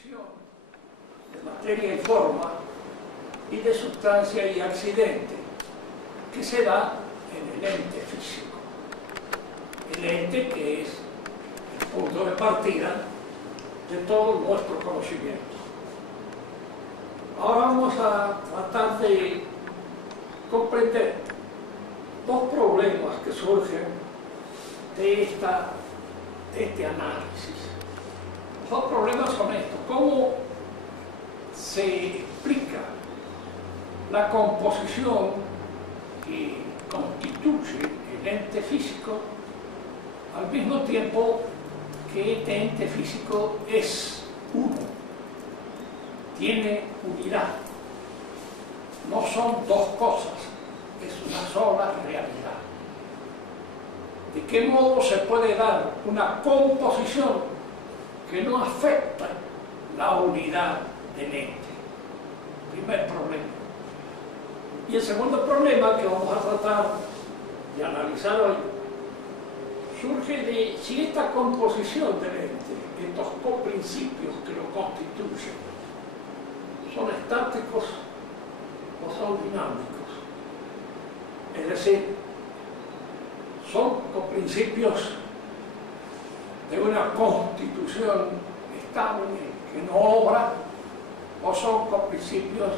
composición de materia y forma y de sustancia y accidente que se da en el ente físico. El ente que es el punto de partida de todo nuestro conocimiento. Ahora vamos a tratar de comprender dos problemas que surgen de este análisis. Los dos problemas son estos: cómo se explica la composición que constituye el ente físico al mismo tiempo que este ente físico es uno, tiene unidad, no son dos cosas, es una sola realidad. ¿De qué modo se puede dar una composición que no afecta la unidad del ente? Primer problema. Y el segundo problema que vamos a tratar de analizar hoy surge de si esta composición del ente, estos coprincipios que lo constituyen, son estáticos o son dinámicos. Es decir, son coprincipios de una constitución estable que no obra, o son coprincipios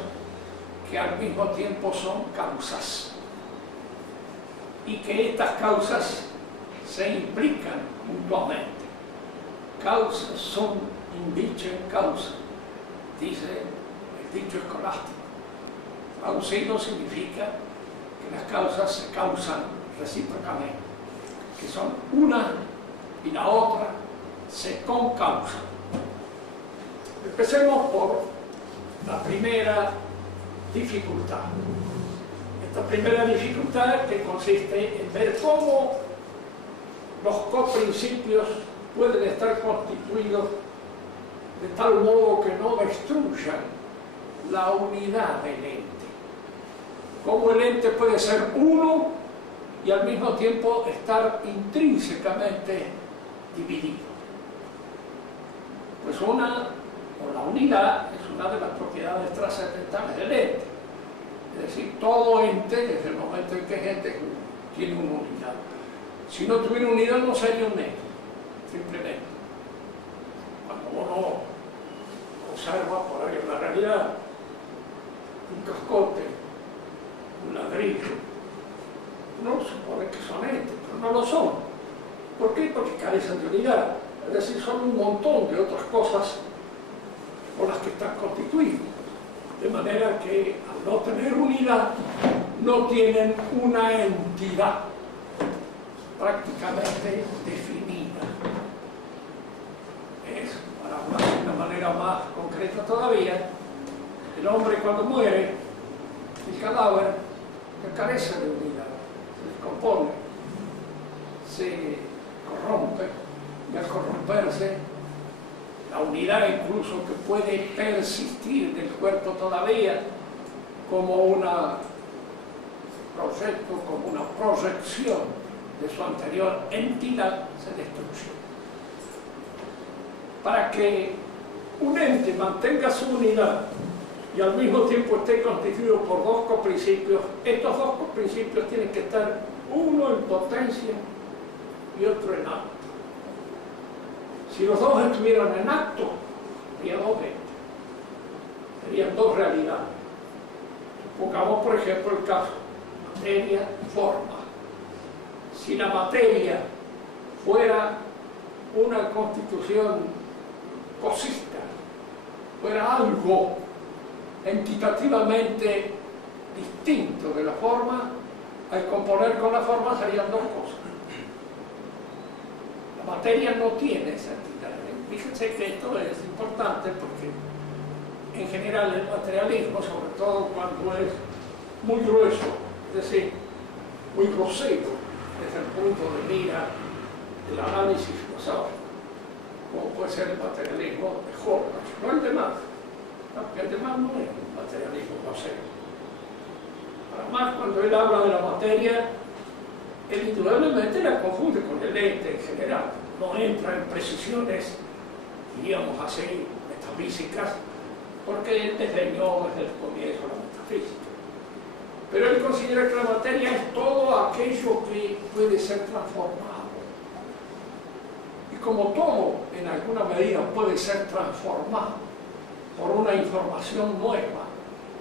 que al mismo tiempo son causas y que estas causas se implican mutuamente. Causas son indicem causa, dice el dicho escolástico. Traducido significa que las causas se causan recíprocamente, que son una y la otra se concausan. Empecemos por la primera dificultad. Esta primera dificultad que consiste en ver cómo los coprincipios pueden estar constituidos de tal modo que no destruyan la unidad del ente. Cómo el ente puede ser uno y al mismo tiempo estar intrínsecamente dividido. Pues la unidad es una de las propiedades trascendentales del ente. Es decir, todo ente, desde el momento en que es ente, tiene una unidad. Si no tuviera unidad no sería un ente, simplemente. Cuando uno observa por ahí en la realidad un cascote, un ladrillo, uno supone que son entes, pero no lo son. ¿Por qué? Porque carecen de unidad. Es decir, son un montón de otras cosas por las que están constituidos. De manera que al no tener unidad, no tienen una entidad prácticamente definida. Es, para hablar de una manera más concreta todavía, el hombre cuando muere, el cadáver carece de unidad, se descompone, se corrompe, y al corromperse, la unidad incluso que puede persistir del cuerpo todavía como una proyecto, como una proyección de su anterior entidad, se destruye. Para que un ente mantenga su unidad y al mismo tiempo esté constituido por dos coprincipios, estos dos coprincipios tienen que estar uno en potencia y otro en acto. Si los dos estuvieran en acto, serían dos entes, serían dos realidades. Supongamos, por ejemplo, el caso materia y forma. Si la materia fuera una constitución cosista, fuera algo entitativamente distinto de la forma, al componer con la forma serían dos cosas. La materia no tiene esa entidad. Fíjense que esto es importante porque en general el materialismo, sobre todo cuando es muy grueso, es decir, muy grosero desde el punto de mira del análisis filosófico, como puede ser el materialismo de Horkheimer, no el de Marx. El de Marx no es un materialismo grosero. Para Marx, cuando él habla de la materia, él indudablemente la confunde con el ente en general, no entra en precisiones, diríamos así, físicas, porque él desdeñó desde el comienzo la metafísica. Pero él considera que la materia es todo aquello que puede ser transformado. Y como todo, en alguna medida, puede ser transformado por una información nueva,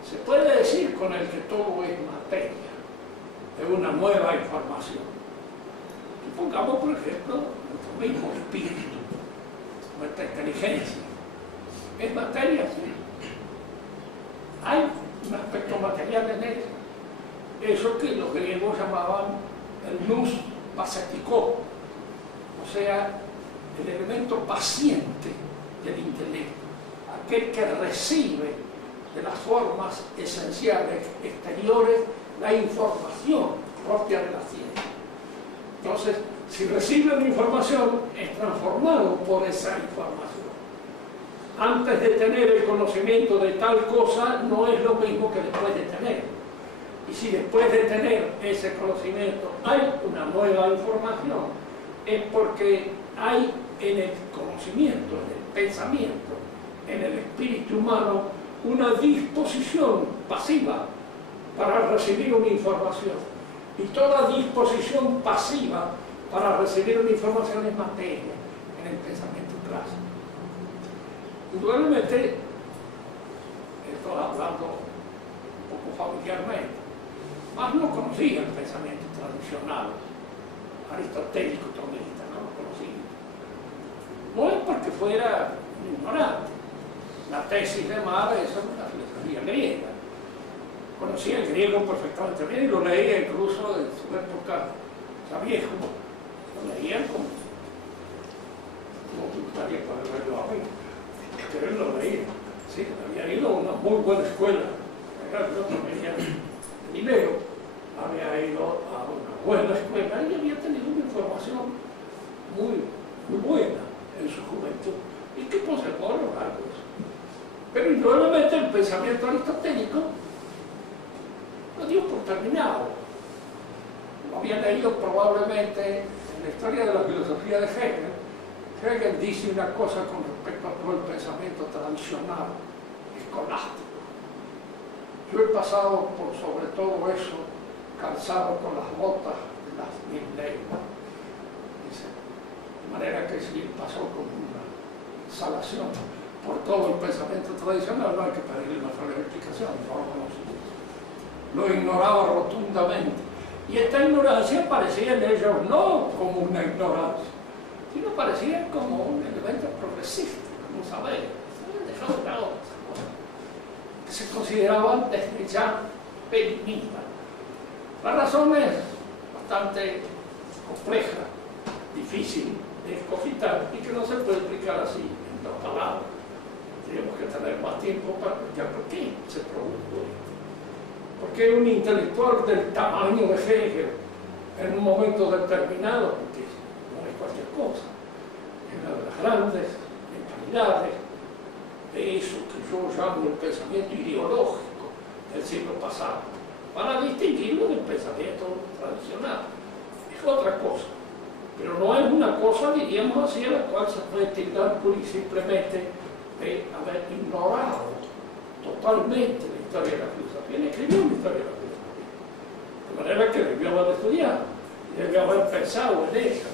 se puede decir con el que todo es materia, de una nueva información. Supongamos, por ejemplo, nuestro mismo espíritu, nuestra inteligencia. ¿Es materia? Sí. Hay un aspecto material en ella. Eso que los griegos llamaban el nous pasetikó, o sea, el elemento paciente del intelecto, aquel que recibe de las formas esenciales exteriores la información propia de la ciencia. Entonces, si recibe una información, es transformado por esa información. Antes de tener el conocimiento de tal cosa, no es lo mismo que después de tener. Y si después de tener ese conocimiento hay una nueva información, es porque hay en el conocimiento, en el pensamiento, en el espíritu humano, una disposición pasiva para recibir una información. Y toda disposición pasiva para recibir una información es materia en el pensamiento clásico. Indudablemente, estoy hablando un poco familiarmente, más no conocía el pensamiento tradicional, aristotélico, tomista, no lo conocía. No es porque fuera un ignorante. La tesis de Mara, esa es una filosofía griega. Conocía el griego perfectamente bien y lo leía incluso en su época ya viejo. Lo leía como me gustaría poder verlo a mí, pero él lo leía. Sí, había ido a una muy buena escuela, era el otro venía de Lileo, había ido a una buena escuela y había tenido una información muy buena en su juventud y que conservó a lo largo de eso. Pero indudablemente el pensamiento aristotélico lo dio por terminado. Lo había leído probablemente en la historia de la filosofía de Hegel. Hegel dice una cosa con respecto a todo el pensamiento tradicional, escolástico. Yo he pasado por sobre todo eso, calzado con las botas de las 1000 lenguas. Dice, de manera que si él pasó con una salación por todo el pensamiento tradicional, no hay que pedirle una sola explicación, no lo conocía. Lo ignoraba rotundamente. Y esta ignorancia parecía en ellos no como una ignorancia, sino parecía como un elemento progresista, como un saber. Se habían dejado de lado esas cosas, que se consideraban desde ya benignas. La razón es bastante compleja, difícil de escogitar y que no se puede explicar así en 2 palabras. Tenemos que tener más tiempo para explicar por qué se produjo esto. Porque un intelectual del tamaño de Hegel en un momento determinado, porque no es cualquier cosa, es una de las grandes mentalidades de eso que yo llamo el pensamiento ideológico del siglo pasado, para distinguirlo del pensamiento tradicional. Es otra cosa, pero no es una cosa, diríamos así, a la cual se puede tildar pura y simplemente de haber ignorado totalmente la historia de la filosofía. Él escribió una historia de la filosofía, de manera que debió haber estudiado, debió haber pensado en eso,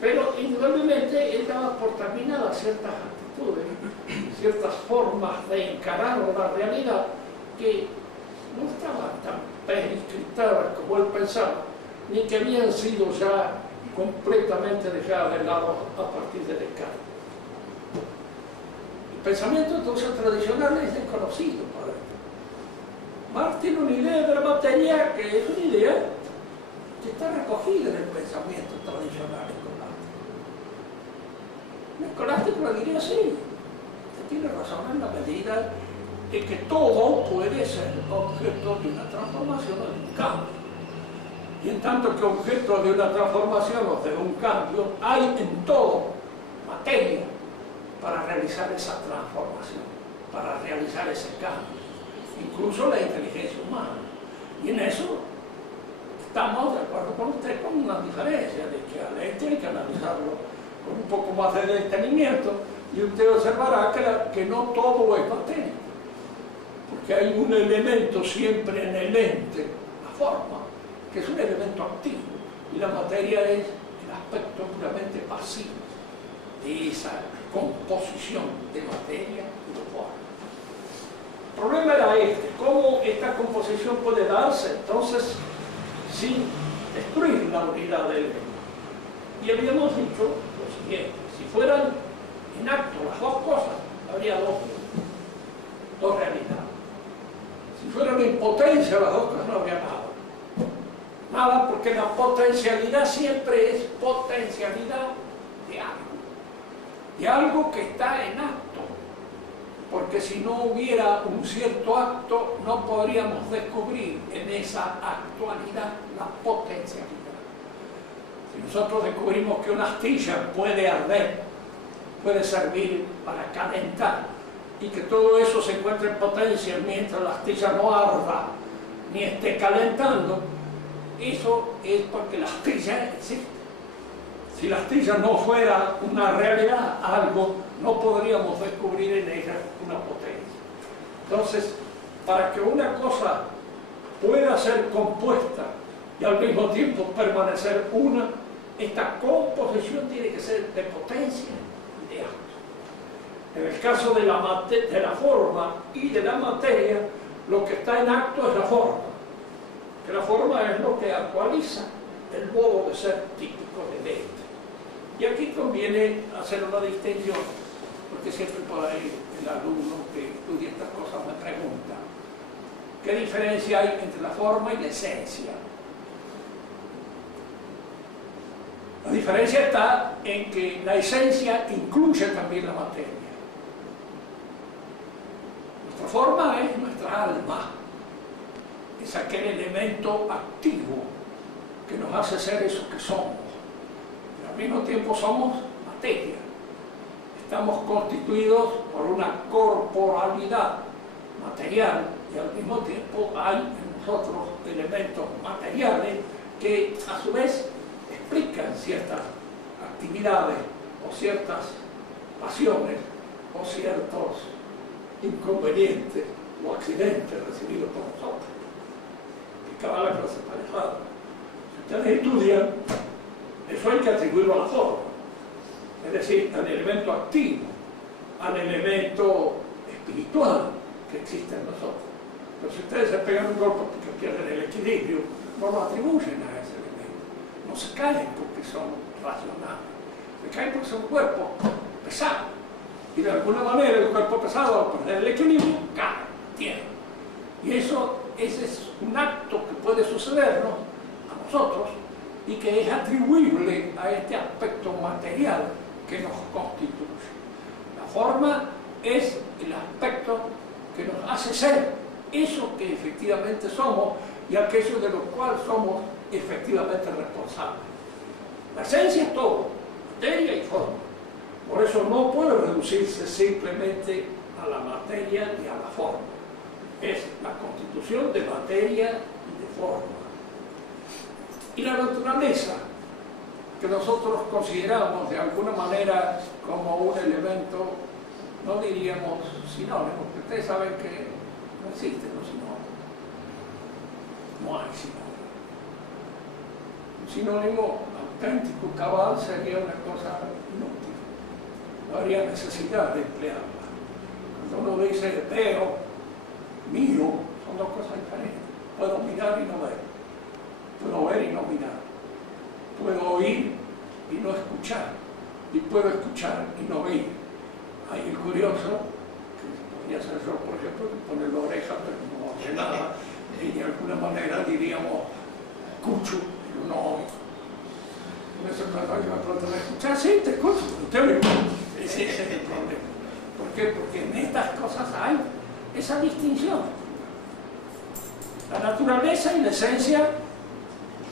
pero indudablemente él daba por terminadas ciertas actitudes, ciertas formas de encarar la realidad que no estaban tan prescriptadas como él pensaba, ni que habían sido ya completamente dejadas de lado a partir de Descartes. El pensamiento entonces tradicional es desconocido para él. Marx tiene una idea de la materia que es una idea que está recogida en el pensamiento tradicional escolástico. El escolástico le diría sí, usted tiene razón en la medida de que todo puede ser objeto de una transformación o de un cambio. Y en tanto que objeto de una transformación o de un cambio, hay en todo materia para realizar esa transformación, para realizar ese cambio, incluso la inteligencia humana. Y en eso estamos de acuerdo con usted con una diferencia, de que al hecho hay que analizarlo con un poco más de detenimiento, Y usted observará que no todo es materia, porque hay un elemento siempre en el ente, la forma, que es un elemento activo, y la materia es el aspecto puramente pasivo de esa composición de materia y de forma. El problema era cómo esta composición puede darse entonces sin destruir la unidad del elemento. Y habíamos dicho lo siguiente: si fueran en acto las dos cosas, habría dos realidades. Si fueran en potencia las dos cosas, no habría nada. Nada, porque la potencialidad siempre es potencialidad de algo que está en acto. Porque si no hubiera un cierto acto, no podríamos descubrir en esa actualidad la potencialidad. Si nosotros descubrimos que una astilla puede arder, puede servir para calentar, y que todo eso se encuentra en potencia mientras la astilla no arda ni esté calentando, eso es porque la astilla existe. Si la astilla no fuera una realidad, algo, no podríamos descubrir en ella una potencia. Entonces, para que una cosa pueda ser compuesta y al mismo tiempo permanecer una, esta composición tiene que ser de potencia y de acto. En el caso de la forma y de la materia, lo que está en acto es la forma, que la forma es lo que actualiza el modo de ser típico del ente. Y aquí conviene hacer una distinción, porque siempre por ahí el alumno que estudia estas cosas me pregunta: ¿qué diferencia hay entre la forma y la esencia? La diferencia está en que la esencia incluye también la materia. Nuestra forma es nuestra alma, es aquel elemento activo que nos hace ser eso que somos. Al mismo tiempo somos materia. Estamos constituidos por una corporalidad material y al mismo tiempo hay en nosotros elementos materiales que a su vez explican ciertas actividades o ciertas pasiones o ciertos inconvenientes o accidentes recibidos por nosotros. Que cada vez se parejado. Si ustedes estudian, eso hay que atribuirlo a la forma, es decir, al elemento activo, al elemento espiritual que existe en nosotros. Pero si ustedes se pegan un golpe porque pierden el equilibrio, no lo atribuyen a ese elemento. No se caen porque son racionales, se caen porque son cuerpos pesados. Y de alguna manera el cuerpo pesado, al perder el equilibrio, cae, tierra. Y ese es un acto que puede sucedernos a nosotros y que es atribuible a este aspecto material que nos constituye. La forma es el aspecto que nos hace ser eso que efectivamente somos y aquello de lo cual somos efectivamente responsables. La esencia es todo, materia y forma. Por eso no puede reducirse simplemente a la materia y a la forma. Es la constitución de materia y de forma. Y la naturaleza, que nosotros consideramos de alguna manera como un elemento, no diríamos sinónimo, porque ustedes saben que no existen los sinónimos. No hay sinónimo. Un sinónimo auténtico, cabal, sería una cosa inútil. No habría necesidad de emplearla. Cuando uno dice veo, miro, son dos cosas diferentes. Puedo mirar y no ver. Puedo ver y no mirar. Puedo oír y no escuchar. Y puedo escuchar y no oír. Hay el curioso, que podría ser yo, por ejemplo, que pone la oreja pero no oye nada. Y de alguna manera diríamos, escucho, pero no oigo. Eso me pregunta, ¿me escuchas? Sí, te escucho, pero usted me ese es el problema. ¿Por qué? Porque en estas cosas hay esa distinción. La naturaleza y la esencia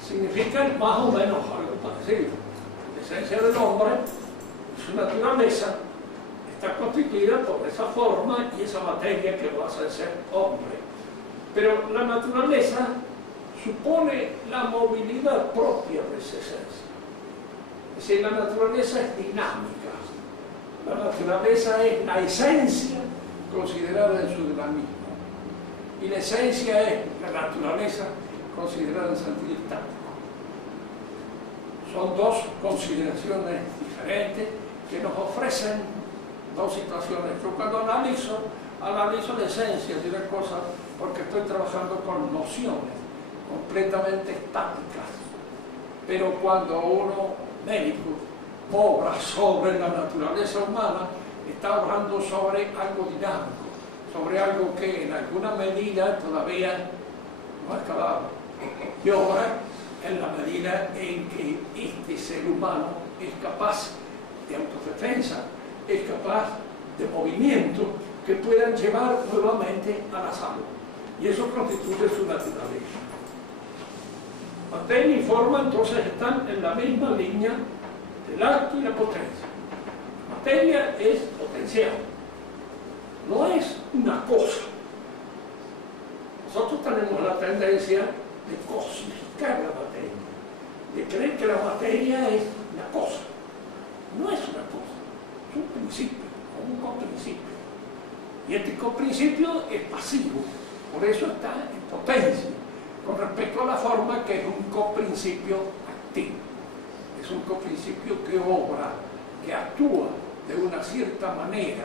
significan más o menos algo parecido. La esencia del hombre, su naturaleza, está constituida por esa forma y esa materia que lo hace ser hombre. Pero la naturaleza supone la movilidad propia de esa esencia. Es decir, la naturaleza es dinámica. La naturaleza es la esencia considerada en su dinamismo. Y la esencia es la naturaleza considerada en sentido estático. Son dos consideraciones diferentes que nos ofrecen dos situaciones. Yo cuando analizo la esencia de una cosa porque estoy trabajando con nociones completamente estáticas. Pero cuando uno, médico, obra sobre la naturaleza humana, está obrando sobre algo dinámico, sobre algo que en alguna medida todavía no ha acabado. Y obra en la medida en que este ser humano es capaz de autodefensa, es capaz de movimientos que puedan llevar nuevamente a la salud. Y eso constituye su naturaleza. Materia y forma entonces están en la misma línea del acto y la potencia. Materia es potencial, no es una cosa. Nosotros tenemos la tendencia de cosificar la materia, de creer que la materia es una cosa. No es una cosa, es un principio, un coprincipio. Y este coprincipio es pasivo, por eso está en potencia, con respecto a la forma que es un coprincipio activo. Es un coprincipio que obra, que actúa de una cierta manera,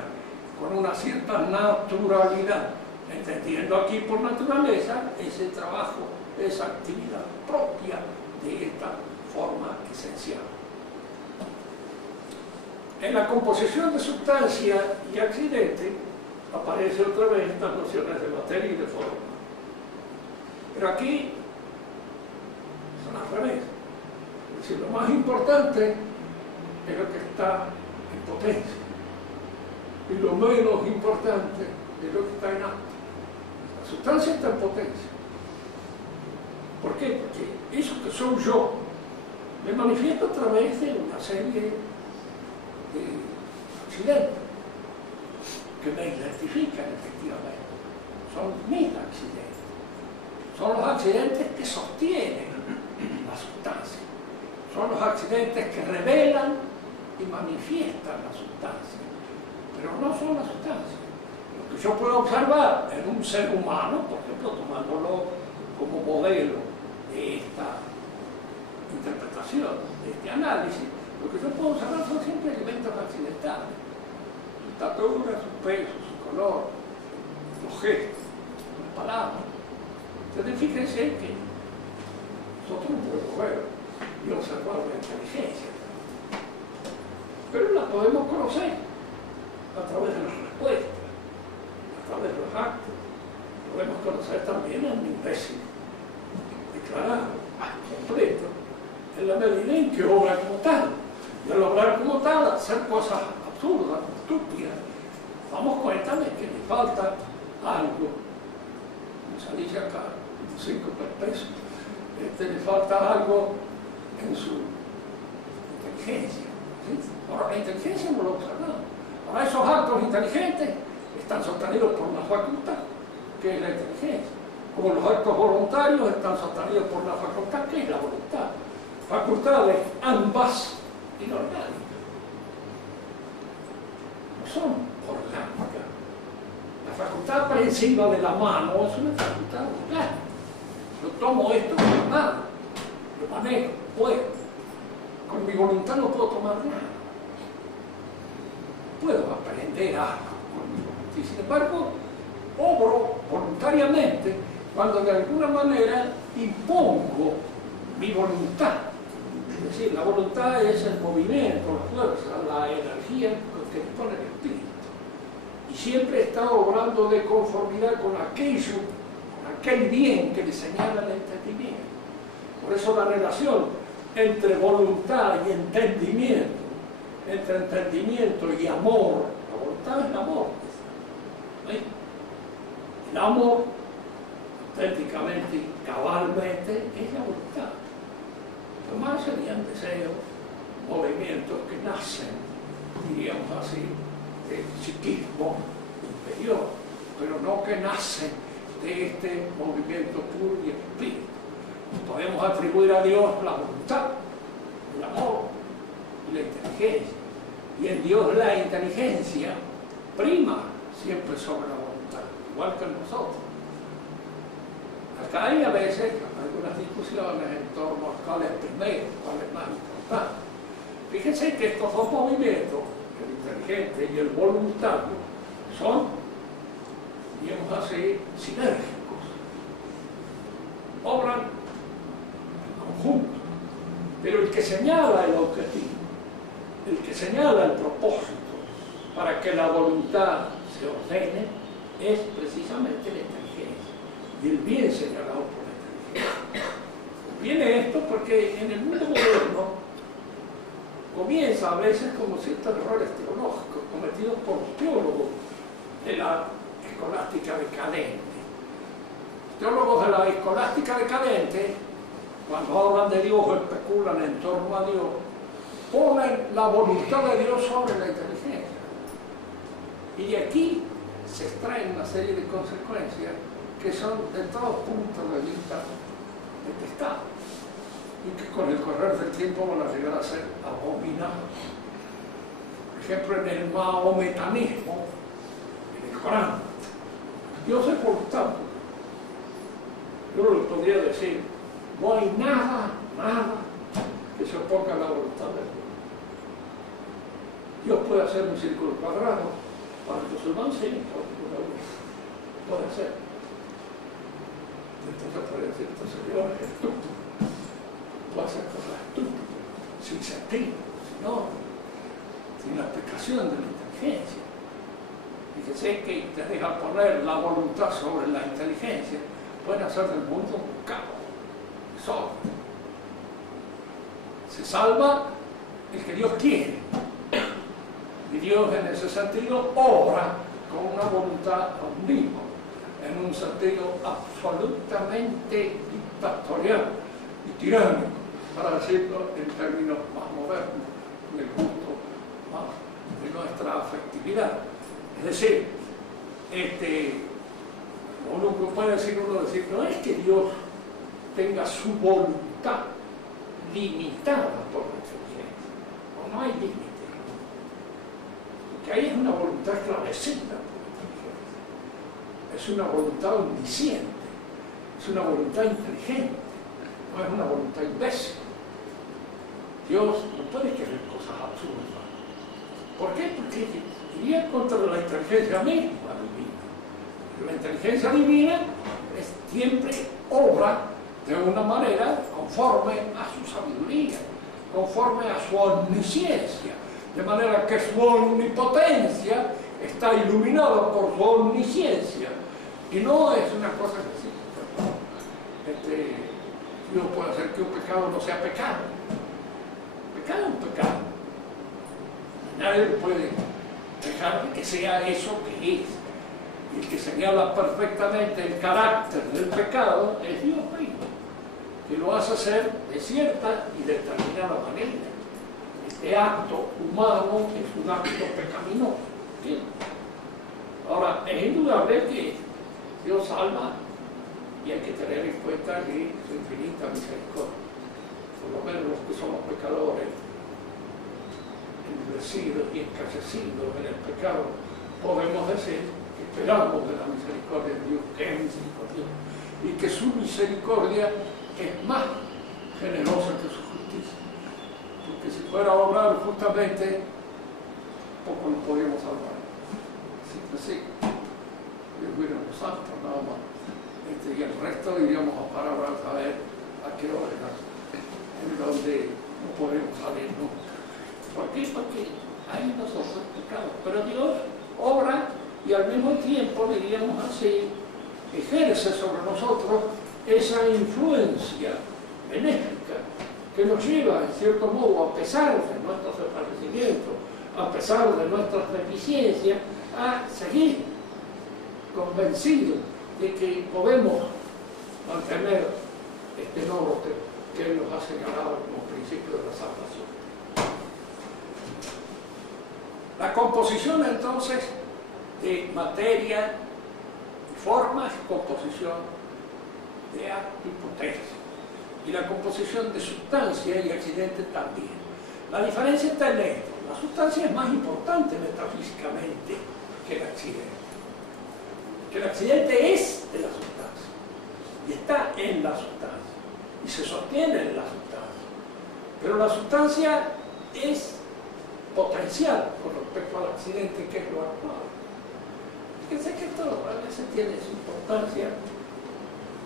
con una cierta naturalidad, entendiendo aquí por naturaleza ese trabajo, esa actividad propia de esta forma esencial. En la composición de sustancia y accidente aparece otra vez estas nociones de materia y de forma. Pero aquí son al revés. Es decir, lo más importante es lo que está en potencia. Y lo menos importante es lo que está en acto. La sustancia está en potencia. ¿Por qué? Porque eso que soy yo me manifiesta a través de una serie de accidentes que me identifican efectivamente. Son mis accidentes. Son los accidentes que sostienen la sustancia. Son los accidentes que revelan y manifiestan la sustancia. Pero no son la sustancia. Lo que yo puedo observar en un ser humano, por ejemplo, tomándolo como modelo de esta interpretación, de este análisis, lo que yo puedo observar son siempre elementos accidentales. Su estatura, su peso, su color, los gestos, las palabras. Entonces fíjense que nosotros no podemos ver y observar la inteligencia, pero la podemos conocer a través de las respuestas, a través de los actos. Podemos conocer también al imbécil declarado, completo, en la medida en que obra como tal. Y al obrar como tal, hacer cosas absurdas, estúpidas, damos cuenta de que le falta algo. Me salí acá 5 pesos. Le falta algo en su inteligencia. ¿Sí? Ahora, la inteligencia no lo observamos. Ahora, esos actos inteligentes están sostenidos por una facultad, que es la inteligencia. Como los actos voluntarios están sostenidos por una facultad, que es la voluntad. Facultades ambas inorgánicas. No son orgánicas. La facultad aprehensiva de la mano es una facultad orgánica. Yo tomo esto con la mano, lo manejo, puedo. Con mi voluntad no puedo tomar nada. Puedo aprender algo con mi voluntad. Y sin embargo, obro voluntariamente cuando de alguna manera impongo mi voluntad. Es decir, la voluntad es el movimiento, la fuerza, la energía que dispone el espíritu. Y siempre está obrando de conformidad con aquello, con aquel bien que le señala el entendimiento. Por eso la relación entre voluntad y entendimiento, entre entendimiento y amor, la voluntad es el amor. ¿Sí? El amor, auténticamente y cabalmente, es la voluntad. Lo más serían deseos, movimientos que nacen, diríamos así, de psiquismo inferior, pero no que nacen de este movimiento puro y espíritu. Podemos atribuir a Dios la voluntad, el amor y la inteligencia, Y en Dios la inteligencia prima siempre sobre la voluntad, igual que en nosotros. Acá hay a veces algunas discusiones en torno a cuál es primero, cuál es más importante. Fíjense que estos dos movimientos, el inteligente y el voluntario, son, digamos así, sinérgicos. Obran en conjunto. Pero el que señala el objetivo, el que señala el propósito para que la voluntad se ordene, es precisamente la inteligencia. Y el bien señalado por la inteligencia. Viene esto porque en el mundo moderno comienza a veces como ciertos errores teológicos cometidos por los teólogos de la escolástica decadente. Los teólogos de la escolástica decadente, cuando hablan de Dios o especulan en torno a Dios, ponen la voluntad de Dios sobre la inteligencia. Y de aquí se extraen una serie de consecuencias que son de todos puntos de vista detestables y que con el correr del tiempo van a llegar a ser abominables. Por ejemplo, en el mahometanismo, en el Corán, Dios es voluntad. Yo no les podría decir, no hay nada que se oponga a la voluntad de Dios. Dios puede hacer un círculo cuadrado para los musulmanes, sí, puede ser. Entonces puede decir, este señor es estúpido. Puede hacer cosas estúpidas, sin sentido, sin la explicación de la inteligencia. Fíjense que te deja poner la voluntad sobre la inteligencia, pueden hacer del mundo un caos, desorden. Se salva el que Dios quiere. Y Dios en ese sentido obra con una voluntad omnívora, en un sentido absolutamente dictatorial y tiránico, para decirlo en términos más modernos, en el gusto más de nuestra afectividad. Es decir, uno puede decir, no es que Dios tenga su voluntad limitada por la inteligencia, no hay límite. Porque ahí es una voluntad esclarecida por la inteligencia. Es una voluntad omnisciente, es una voluntad inteligente, no es una voluntad imbécil. Dios no puede querer cosas absurdas. ¿Por qué? Porque iría contra la inteligencia misma divina. La inteligencia divina siempre obra de una manera conforme a su sabiduría, conforme a su omnisciencia, de manera que su omnipotencia está iluminada por su omnisciencia. Y no es una cosa que sí, Dios puede hacer que un pecado no sea pecado. Pecado es un pecado. Nadie puede dejar que sea eso que es. Y el que señala perfectamente el carácter del pecado es Dios mismo, que lo hace hacer de cierta y determinada manera. Este acto humano es un acto pecaminoso. ¿Sí? Ahora, es indudable que Dios salva y hay que tener en cuenta que su infinita misericordia, por lo menos los que somos pecadores, endurecidos y escasecidos en el pecado, podemos decir que esperamos de la misericordia de Dios, que es misericordioso, y que su misericordia es más generosa que su justicia. Porque si fuera a obrar justamente, poco nos podríamos salvar. Así que sí, Dios mira los santos nada más. Y el resto iríamos a parar a saber a qué hora en donde no podemos salir nunca. ¿Por qué? Porque hay nosotros pecados. Pero Dios obra y al mismo tiempo, diríamos así, ejerce sobre nosotros esa influencia benéfica que nos lleva, en cierto modo, a pesar de nuestros desfallecimientos, a pesar de nuestras deficiencias, a seguir convencidos de que podemos mantener este norte que Él nos ha señalado como principio de la salvación. La composición entonces de materia y forma es composición de acto y potencia, y la composición de sustancia y accidente también. La diferencia está en esto. La sustancia es más importante metafísicamente que el accidente. Que el accidente es de la sustancia y está en la sustancia y se sostiene en la sustancia. Pero la sustancia es potencial con respecto al accidente, que es lo actual. Fíjense que todo a veces tiene su importancia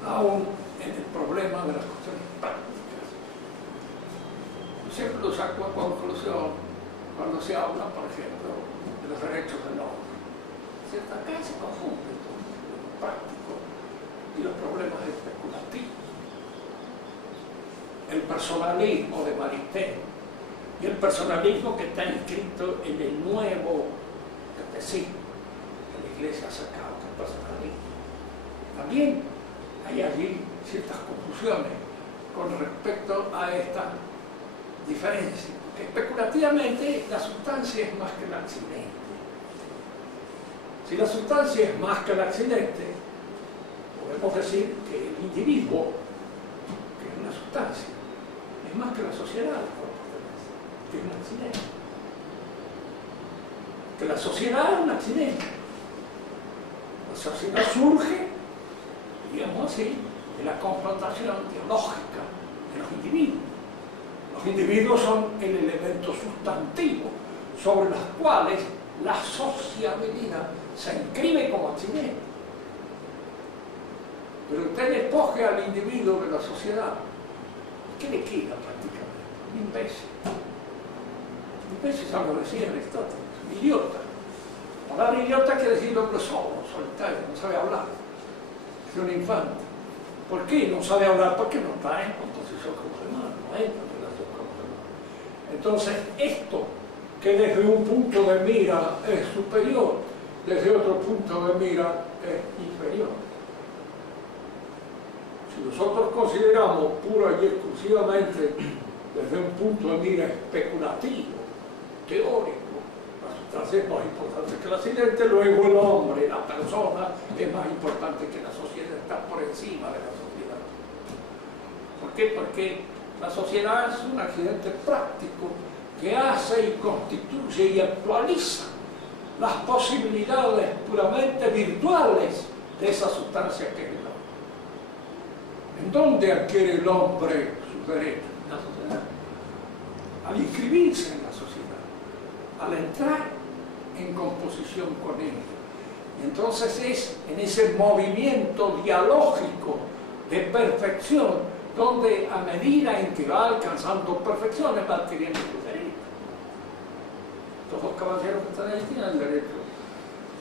aún en el problema de las cuestiones prácticas. Yo siempre lo saco a conclusión cuando se habla, por ejemplo, de los derechos del hombre. Acá se confunde todo lo práctico y los problemas especulativos. El personalismo de Maritain y el personalismo que está inscrito en el nuevo catecismo que la Iglesia ha sacado, que es personalismo. También hay allí ciertas confusiones con respecto a esta diferencia, porque especulativamente la sustancia es más que el accidente. Si la sustancia es más que el accidente, podemos decir que el individuo, que es una sustancia, es más que la sociedad, que es un accidente. Que la sociedad es un accidente. La sociedad surge, digamos así, de la confrontación teológica de los individuos. Los individuos son el elemento sustantivo sobre los cuales la sociabilidad se inscribe como accidente. Pero usted despoje al individuo de la sociedad, ¿qué le queda prácticamente? Un imbécil. Un imbécil, ya lo decía Aristóteles, un idiota. Hablar idiota quiere decir hombre solo, solitario, no sabe hablar. Es un infante. ¿Por qué no sabe hablar? Porque no está en composición con los demás, no entra en relación con los demás. Entonces, esto que desde un punto de mira es superior, desde otro punto de mira es inferior. Si nosotros consideramos pura y exclusivamente desde un punto de mira especulativo, teórico, la sustancia es más importante que el accidente, luego el hombre, la persona, es más importante que la sociedad, está por encima de la sociedad. ¿Por qué? Porque la sociedad es un accidente práctico que hace y constituye y actualiza las posibilidades puramente virtuales de esa sustancia que es el hombre. ¿En dónde adquiere el hombre sus derechos? En la sociedad. Al inscribirse en la sociedad, al entrar en composición con ella. Y entonces es en ese movimiento dialógico de perfección donde a medida en que va alcanzando perfecciones va adquiriendo sus derechos. Los dos caballeros que están ahí tienen el derecho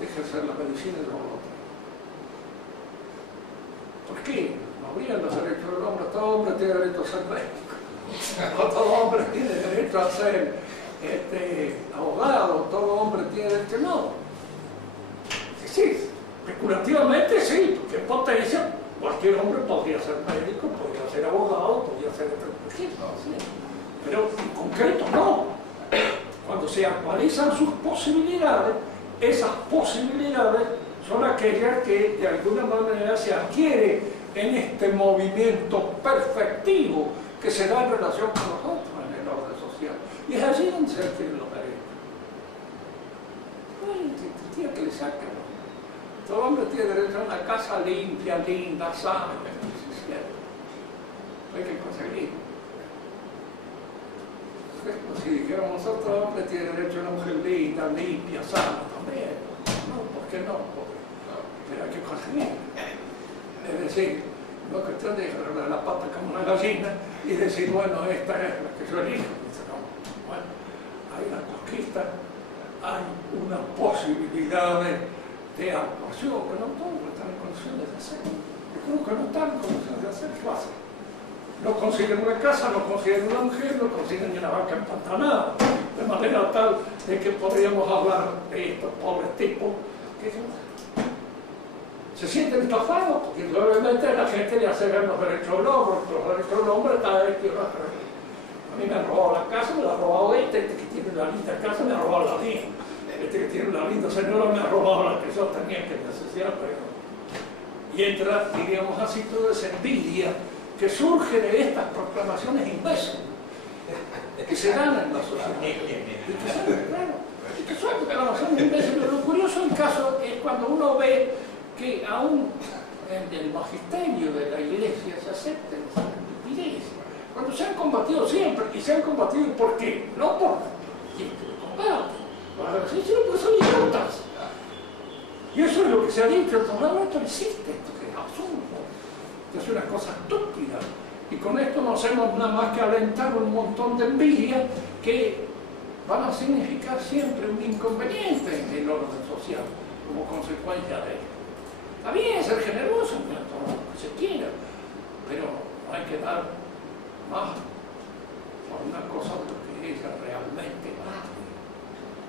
de ejercer la medicina y los otros. ¿Por qué? No habrían los derechos del hombre. Todo hombre tiene derecho a ser médico. Todo hombre tiene derecho a ser abogado. Todo hombre tiene derecho. No. Sí, especulativamente sí, porque en potencia cualquier hombre podría ser médico, podría ser abogado, podría ser sí. Pero en concreto no. Cuando se actualizan sus posibilidades, esas posibilidades son aquellas que de alguna manera se adquiere en este movimiento perfectivo que se da en relación con nosotros en el orden social. Y es allí donde se adquieren los derechos. Ay, tiene que le sacan. Todo hombre tiene derecho a una casa limpia, linda, sana, es cierto. Hay que conseguirlo. Si dijéramos nosotros, hombre tiene derecho a una mujer linda, limpia, sana también. No, ¿por qué no? Pero hay que conseguir. Es decir, no es cuestión de dejarle la pata como una gallina y decir, bueno, esta es la que yo elijo. Dice, no, bueno, hay una conquista, hay una posibilidad de actuación, que no todos están en condiciones de hacer. Yo creo que no están en condiciones de hacer, ¿qué hacen? No consiguen una casa, no consiguen una mujer, no consiguen ni una vaca empantanada, de manera tal de que podríamos hablar de estos pobres tipos que se sienten estafados, porque obviamente la gente le hace ver los derechos del hombre, los derechos del hombre está hecho. A mí me han robado la casa, me la ha robado este que tiene una linda casa me ha robado la mía, este que tiene una linda señora me ha robado la que yo tenía que necesitar, pero... Y entra, diríamos así, toda esa envidia que surge de estas proclamaciones imbéciles, que se dan en la sociedad. Y que son, claro, y que son imbéciles. Pero lo curioso del caso es cuando uno ve que aún en el magisterio de la Iglesia se aceptan esas estupideces. Cuando se han combatido siempre, y se han combatido, ¿por qué? No por sino porque son idiotas. Y eso es lo que se ha dicho, no, esto existe, esto es absurdo, esto es una cosa estúpida. Y con esto no hacemos nada más que alentar un montón de envidia que van a significar siempre un inconveniente en el orden social, como consecuencia de esto. Está bien ser generoso en todo lo que se quiera, pero no hay que dar más por una cosa de lo que ella realmente vale.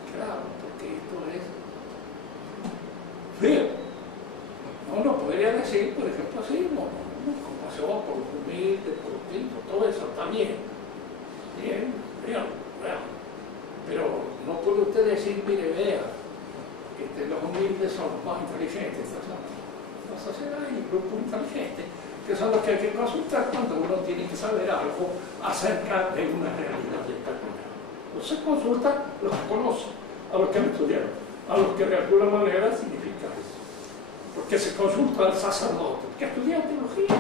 Claro, porque esto es feo. Uno podría decir, por ejemplo, así, compasión por los humildes, por los tipos, todo eso está bien. Bien, pero no puede usted decir, mire, vea, los humildes son los más inteligentes. La sociedad hay un grupo inteligente, que son los que hay que consultar cuando uno tiene que saber algo acerca de una realidad determinada. No se consulta los que conocen, a los que han estudiado, a los que de alguna manera significa eso. Porque se consulta al sacerdote, que estudia teología.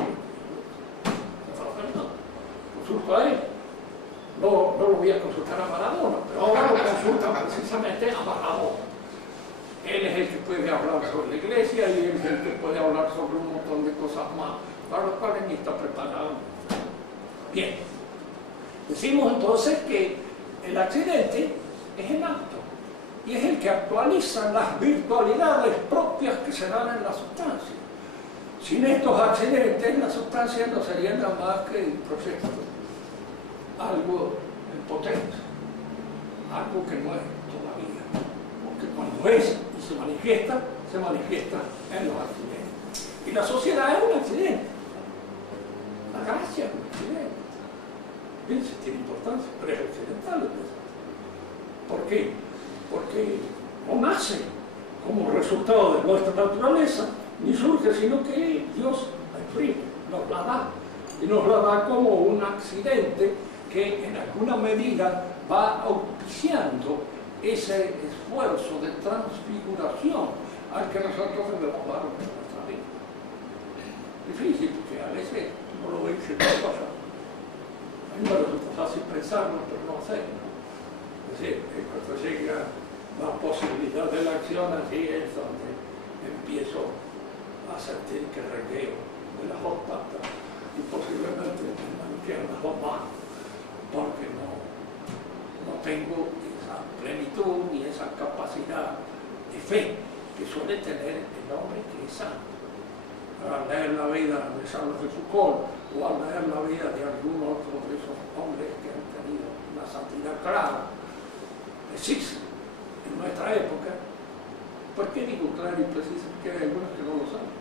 Consulto a él. No lo voy a consultar a Maradona, pero ahora lo consulta precisamente a Maradona. Él es el que puede hablar sobre la iglesia y él es el que puede hablar sobre un montón de cosas más, para lo cual ni está preparado. Bien. Decimos entonces que el accidente es el acto y es el que actualiza las virtualidades propias que se dan en la sustancia. Sin estos accidentes, la sustancia no sería nada más que un proceso, algo en potencia, algo que no es todavía, porque cuando es y se manifiesta en los accidentes. Y la sociedad es un accidente, la gracia es un accidente. Bien, sí tiene importancia, pero es accidental. ¿Por qué? Porque no nace como resultado de nuestra naturaleza, ni surge, sino que Dios la exprime, nos la da, y nos la da como un accidente que en alguna medida va auspiciando ese esfuerzo de transfiguración al que nosotros debemos dar en nuestra vida. Difícil, porque a veces no lo veis en las cosas. A mí me resulta fácil pensarlo, pero no hacerlo. Es decir, cuando llega la posibilidad de la acción, así es donde empiezo a sentir que regueo de las dos patas y posiblemente me manqueo las dos manos, porque no tengo esa plenitud ni esa capacidad de fe que suele tener el hombre que es santo. Al leer la vida de Charles de Foucault o al leer la vida de algún otro de esos hombres que han tenido una santidad clara, precisa, en nuestra época. ¿Por qué digo claro y preciso? Porque hay algunos que no lo saben.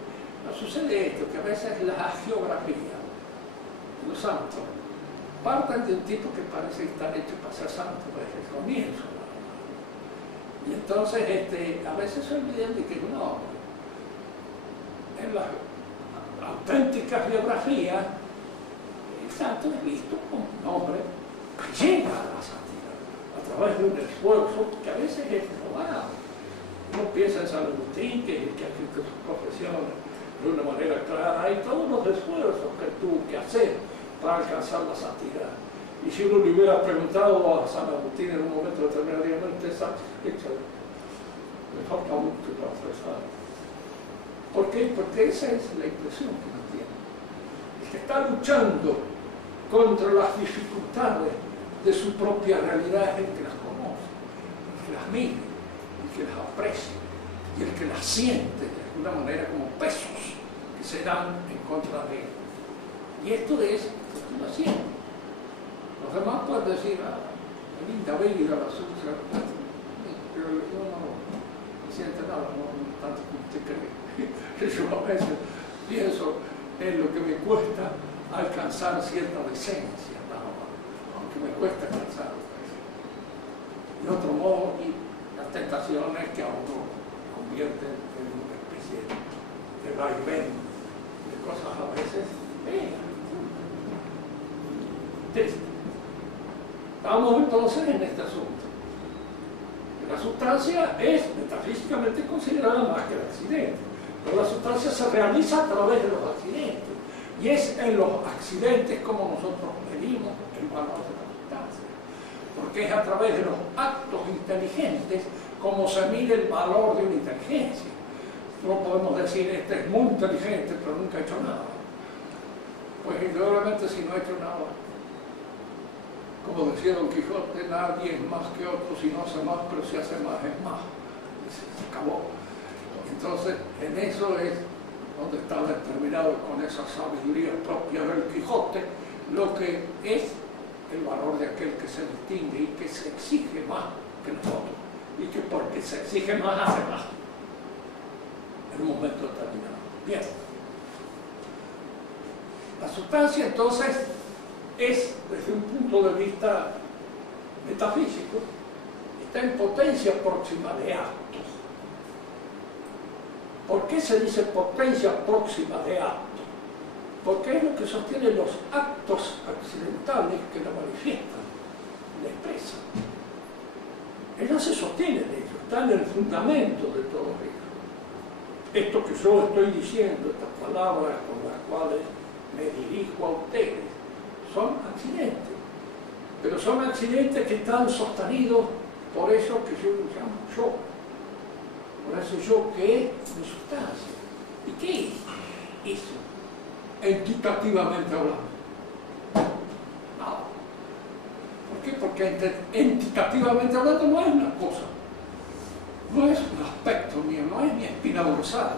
No sucede esto, que a veces la geografía de los santos parten de un tipo que parece estar hecho para ser santo desde el comienzo. Y entonces a veces se olvidan de que no, en las auténticas biografías el santo es visto como un hombre que llega a la santidad a través de un esfuerzo que a veces es robado. Uno piensa en San Agustín, que ha escrito sus confesiones de una manera clara. Hay todos los esfuerzos que tuvo que hacer para alcanzar la santidad. Y si uno le hubiera preguntado a San Agustín en un momento determinado, diría, no esté satisfecho, le falta mucho para expresar. ¿Por qué? Porque esa es la impresión que uno tiene. Es que está luchando contra las dificultades de su propia realidad, el que las conoce, el que las mide, el que las aprecia y el que las siente de alguna manera como pesos que se dan en contra de él. Y esto es una siente. Los demás pueden decir, qué linda vida, la sucia, pero yo no siente nada, no tanto como usted cree. Yo a veces pienso en lo que me cuesta alcanzar cierta decencia, aunque me cuesta alcanzar. De otro modo, y las tentaciones que a uno convierten en una especie de vaivén de cosas a veces feas. Vamos entonces en este asunto. La sustancia es metafísicamente considerada más que el accidente, pero la sustancia se realiza a través de los accidentes, y es en los accidentes como nosotros medimos el valor de la sustancia, porque es a través de los actos inteligentes como se mide el valor de una inteligencia. No podemos decir, este es muy inteligente, pero nunca ha hecho nada. Pues indudablemente si no ha hecho nada, como decía Don Quijote, nadie es más que otro, si no hace más, pero si hace más es más. Se acabó. Entonces, en eso es donde está determinado con esa sabiduría propia del Quijote lo que es el valor de aquel que se distingue y que se exige más que nosotros, y que porque se exige más hace más en un momento determinado. Bien. La sustancia entonces es, desde un punto de vista metafísico, está en potencia próxima de actos. ¿Por qué se dice potencia próxima de actos? Porque es lo que sostiene los actos accidentales que la manifiestan, la expresan. Ella se sostiene de ello, está en el fundamento de todo ello. Esto que yo estoy diciendo, estas palabras con las cuales me dirijo a ustedes, son accidentes, pero son accidentes que están sostenidos por eso que yo llamo yo, por ese yo que es mi sustancia. ¿Y qué es eso? Entitativamente hablando. Nada. ¿Por qué? Porque entitativamente hablando no es una cosa, no es un aspecto mío, no es mi espina dorsal,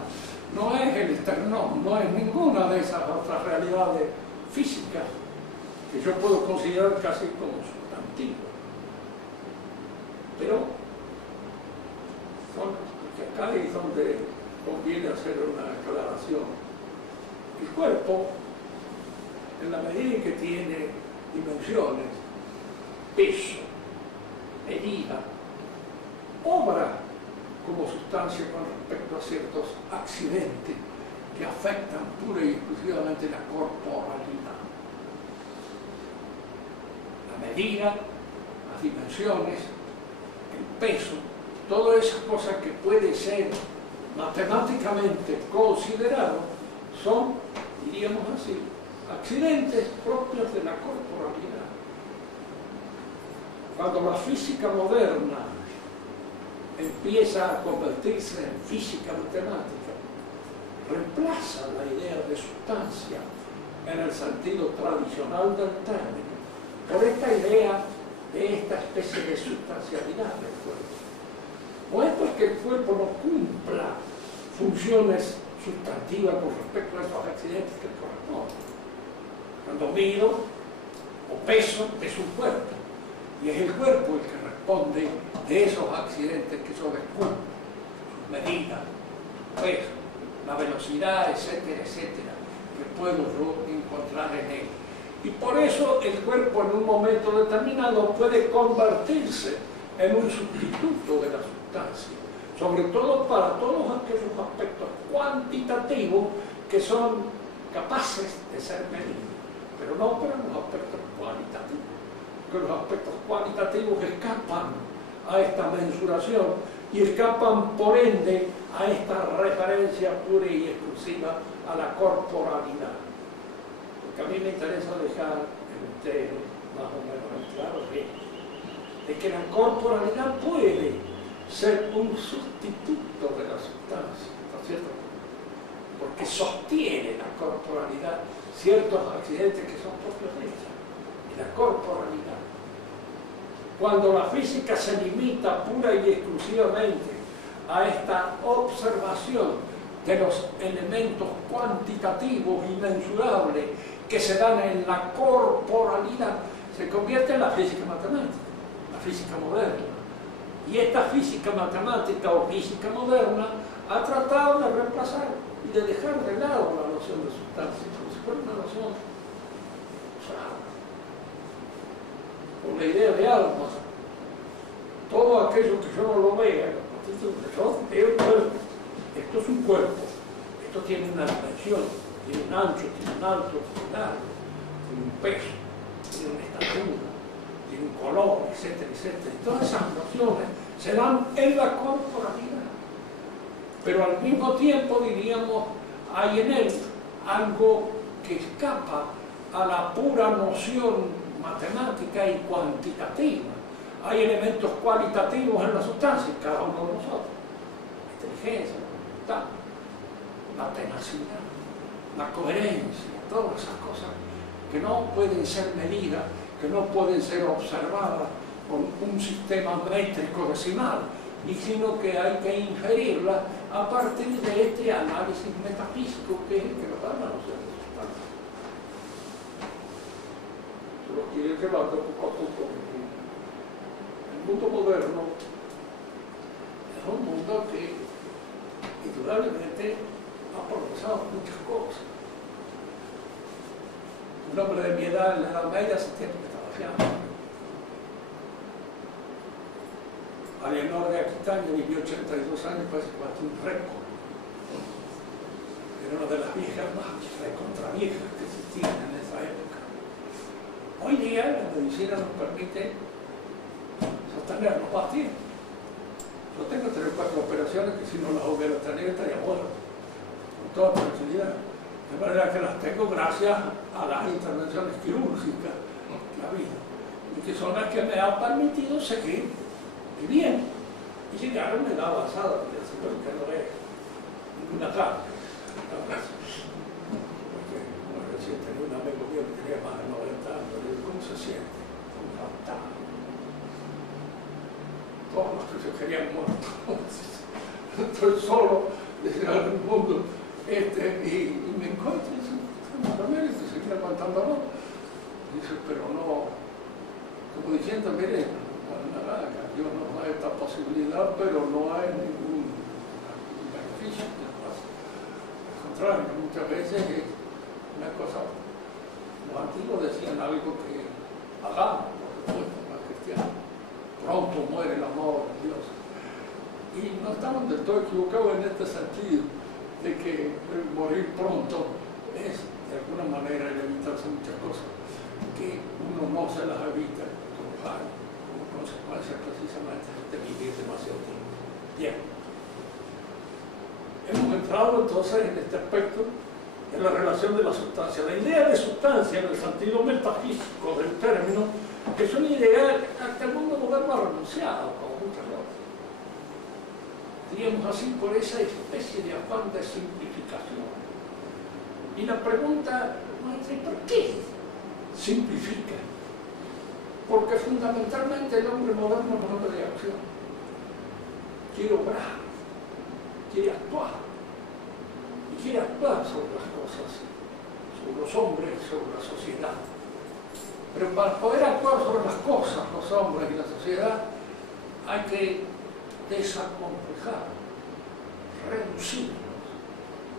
no es el esternón, no es ninguna de esas otras realidades físicas que yo puedo considerar casi como sustantivas. Pero, bueno, porque acá es donde conviene hacer una aclaración. El cuerpo, en la medida en que tiene dimensiones, peso, medida, obra como sustancia con respecto a ciertos accidentes que afectan pura y exclusivamente la corporalidad. La medida, las dimensiones, el peso, todas esas cosas que pueden ser matemáticamente considerados son, diríamos así, accidentes propios de la corporalidad. Cuando la física moderna empieza a convertirse en física matemática, reemplaza la idea de sustancia en el sentido tradicional del término por esta idea de esta especie de sustancialidad del cuerpo. No es porque el cuerpo no cumpla funciones sustantivas con respecto a esos accidentes que corresponden. Cuando mido o peso, es un cuerpo, y es el cuerpo el que responde de esos accidentes que yo descubro, sus medidas, peso, la velocidad, etcétera, etcétera, que puedo yo encontrar en él. Y por eso el cuerpo en un momento determinado puede convertirse en un sustituto de la sustancia, sobre todo para todos aquellos aspectos cuantitativos que son capaces de ser medidos, pero no para los aspectos cualitativos, porque los aspectos cualitativos escapan a esta mensuración y escapan por ende a esta referencia pura y exclusiva a la corporalidad. Porque a mí me interesa dejar entero, más o menos claro, de que la corporalidad puede ser un sustituto de la sustancia, ¿no es cierto? Porque sostiene la corporalidad ciertos accidentes que son propios de ella, y la corporalidad. Cuando la física se limita pura y exclusivamente a esta observación de los elementos cuantitativos y mensurables que se dan en la corporalidad, se convierte en la física matemática, la física moderna. Y esta física matemática o física moderna ha tratado de reemplazar y de dejar de lado la noción de sustancia, como si fuera una noción con la idea de alma. Todo aquello que yo no lo vea, yo veo el cuerpo. Esto es un cuerpo, esto tiene una dimensión, tiene un ancho, tiene un alto, tiene un largo, tiene un peso, tiene una estatura, tiene un color, etcétera, etcétera. Y todas esas nociones se dan en la corporalidad. Pero al mismo tiempo, diríamos, hay en él algo que escapa a la pura noción matemática y cuantitativa. Hay elementos cualitativos en la sustancia, cada uno de nosotros. La inteligencia, la voluntad, la tenacidad, la coherencia, todas esas cosas que no pueden ser medidas, que no pueden ser observadas con un sistema métrico decimal, y sino que hay que inferirla a partir de este análisis metafísico que es el que nos da la noción de sustancia. Se lo quiero llevar poco a poco. El mundo moderno es un mundo que indudablemente ha progresado muchas cosas. Un hombre de mi edad en la Edad Media hace tiempo que estaba fiando. Alienor de Aquitania vivió 82 años, parece que batió un récord. Era una de las viejas más contraviejas que existían en esa época. Hoy día la medicina nos permite sostenernos más tiempo. Yo tengo 3 o 4 operaciones que si no las hubiera tenido estaría muerto, con toda tranquilidad. De manera que las tengo gracias a las intervenciones quirúrgicas que ha habido, y que son las que me han permitido seguir viviendo y llegar a una edad avanzada, que no es ninguna carga. Porque recién tenía un amigo mío que tenía más de 90 años, le digo, ¿cómo se siente? Un fantasma. Todos los que se querían muertos. Estoy solo desde el mundo y me encuentro y dice, también se seguía aguantando. Dice, pero no, como diciendo, mire, Dios nos da esta posibilidad, pero no hay ningún beneficio. Al contrario, muchas veces es una cosa. Los antiguos decían algo que hagamos, por supuesto, los cristianos. Pronto muere el amor de Dios. Y no estamos del todo equivocados en este sentido, de que morir pronto es, de alguna manera, el evitarse muchas cosas que uno no se las evita como consecuencia precisamente de vivir demasiado tiempo. Bien. Hemos entrado entonces en este aspecto en la relación de la sustancia. La idea de sustancia, en el sentido metafísico del término, es una idea que el mundo moderno ha renunciado, como muchas otras. Diríamos así, por esa especie de afán de simplificación. Y la pregunta es, ¿por qué simplifica? Porque fundamentalmente el hombre moderno es un hombre de acción. Quiere obrar, quiere actuar. Y quiere actuar sobre las cosas, sobre los hombres, sobre la sociedad. Pero para poder actuar sobre las cosas, los hombres y la sociedad, hay que desacomplejar, reducirlos